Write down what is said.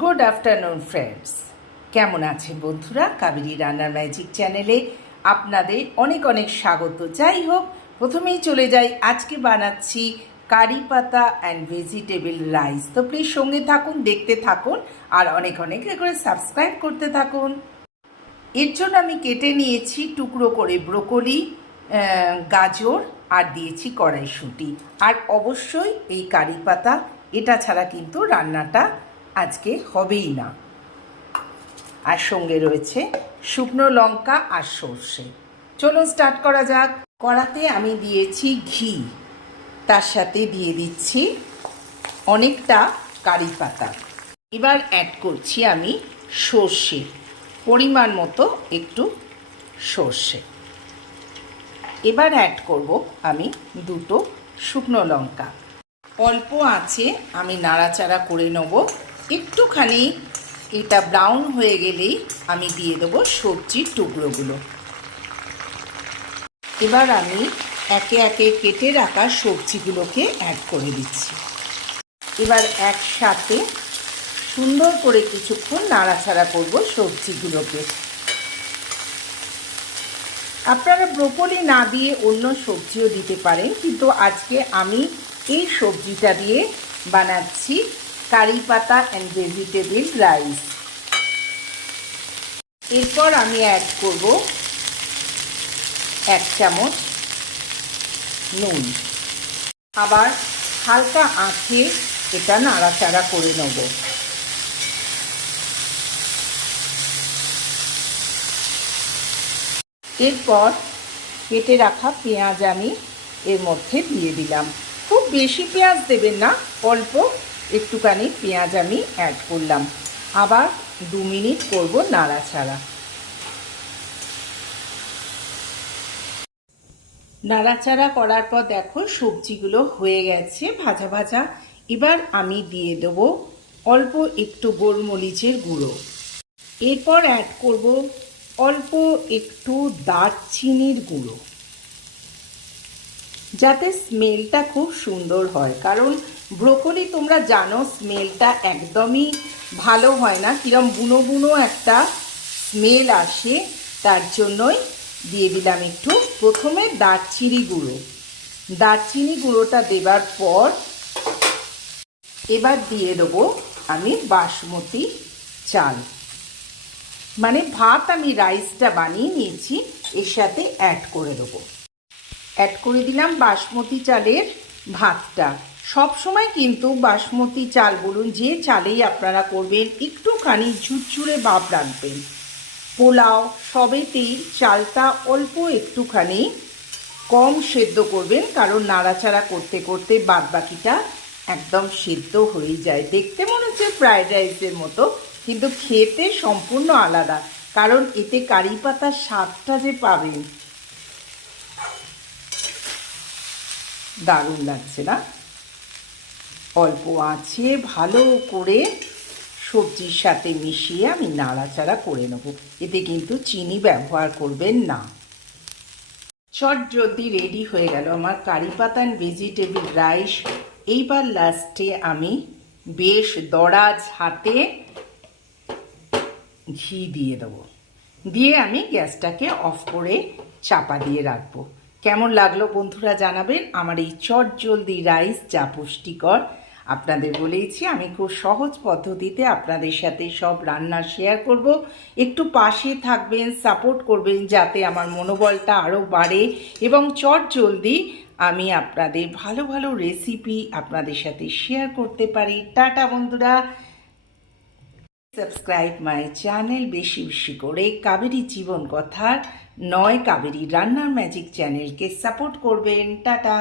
Good afternoon friends, কেমন আছেন বন্ধুরা? কাবেরী রান্নার ম্যাজিক চ্যানেলে আপনাদের অনেক অনেক স্বাগত। যাই হোক, প্রথমেই চলে যাই। আজকে বানাচ্ছি কারি পাতা অ্যান্ড ভেজিটেবল রাইস। তো প্লিজ সঙ্গে থাকুন, দেখতে থাকুন আর অনেক অনেক করে সাবস্ক্রাইব করতে থাকুন। এর জন্য আমি কেটে নিয়েছি টুকরো করে ব্রোকলি, গাজর আর দিয়েছি কড়াইশুঁটি। আর অবশ্যই এই কারি পাতা, এটা ছাড়া কিন্তু রান্নাটা আজকে হবেই না। আর সঙ্গে রয়েছে শুকনো লঙ্কা আর সর্ষে। চলুন স্টার্ট করা যাক। কড়াতে আমি দিয়েছি ঘি, তার সাথে দিয়ে দিচ্ছি অনেকটা কারি পাতা। এবার অ্যাড করছি আমি সর্ষে, পরিমাণ মতো একটু সর্ষে। এবার অ্যাড করব আমি দুটো শুকনো লঙ্কা। অল্প আঁচে আমি নাড়াচাড়া করে নেব। একটুখানি এটা ব্রাউন হয়ে গেলেই আমি দিয়ে দেবো সবজির টুকরোগুলো। এবার আমি একে একে কেটে রাখা সবজিগুলোকে অ্যাড করে দিচ্ছি। এবার একসাথে সুন্দর করে কিছুক্ষণ নাড়াচাড়া করব সবজিগুলোকে। আপনারা ব্রোকলি না দিয়ে অন্য সবজিও দিতে পারেন, কিন্তু আজকে আমি এই সবজিটা দিয়ে বানাচ্ছি কারি পাতা অ্যান্ড ভেজিটেবল রাইস। এরপর আমি অ্যাড করব 1 চামচ নুন। আবার হালকা আঁচে এটা নাড়াচাড়া করে নেব। এরপর কেটে রাখা পেঁয়াজ আমি এর মধ্যে দিয়ে দিলাম। খুব বেশি পেঁয়াজ দেবেন না, অল্প একটুখানি পেঁয়াজ আমি অ্যাড করলাম। আবার 2 মিনিট করব নাড়াচাড়া। নাড়াচাড়া করার পর দেখো সবজিগুলো হয়ে গেছে ভাজা ভাজা। এবার আমি দিয়ে দেবো অল্প একটু গোলমরিচের গুঁড়ো। এরপর অ্যাড করব অল্প একটু দারচিনির গুঁড়ো, যাতে স্মেলটা খুব সুন্দর হয়। কারণ ব্রোকলি তোমরা জানো স্মেলটা একদমই ভালো হয় না, কিরম বুনো বুনো একটা স্মেল আসে। তার জন্যই দিয়ে দিলাম একটু প্রথমে দারচিনি গুঁড়ো। দারচিনি গুঁড়োটা দেবার পর এবার দিয়ে দেবো আমি বাসমতি চাল, মানে ভাত। আমি রাইসটা বানিয়ে নিয়েছি, এর সাথে অ্যাড করে দেবো। অ্যাড করে দিলাম বাসমতি চালের ভাতটা। সব সময় কিন্তু বাসমতি চাল বলুন যে চালেই আপনারা করবেন, একটুখানি ঝুরঝুরে ভাব রাখবেন। পোলাও সবেতেই চালটা অল্প একটুখানি কম সেদ্ধ করবেন, কারণ নাড়াচাড়া করতে করতে বাদবাকিটা একদম সেদ্ধ হয়ে যায়। দেখতে মনে হচ্ছে ফ্রায়েড রাইসের মতো, কিন্তু খেতে সম্পূর্ণ আলাদা, কারণ এতে কারি পাতার স্বাদটা যে পাবেন, দারুণ লাগছে না? অল্প আঁচে ভালো করে সবজির সাথে মিশিয়ে আমি নাড়াচাড়া করে নেব। এতে কিন্তু চিনি ব্যবহার করবেন না। চটজলদি রেডি হয়ে গেল আমার কারি পাতা অ্যান্ড ভেজিটেবল রাইস। এইবার লাস্টে আমি বেশ দরাজ হাতে ঘি দিয়ে দেবো। দিয়ে আমি গ্যাসটাকে অফ করে চাপা দিয়ে রাখবো। কেমন লাগলো বন্ধুরা জানাবেন। আমার এই চটজলদি রাইস যা পুষ্টিকর, আপনাদের বলেইছি আমি খুব সহজ পদ্ধতিতে আপনাদের সাথে সব রান্না শেয়ার করব। একটু পাশে থাকবেন, সাপোর্ট করবেন, যাতে আমার মনোবলটা আরও বাড়ে এবং চটজলদি আমি আপনাদের ভালো ভালো রেসিপি আপনাদের সাথে শেয়ার করতে পারি। টাটা বন্ধুরা, সাবস্ক্রাইব মাই চ্যানেল। বেশি বেশি করে কাবেরী জীবন কথার নয়, কাবেরী রান্নার ম্যাজিক চ্যানেলকে সাপোর্ট করবেন। টাটা।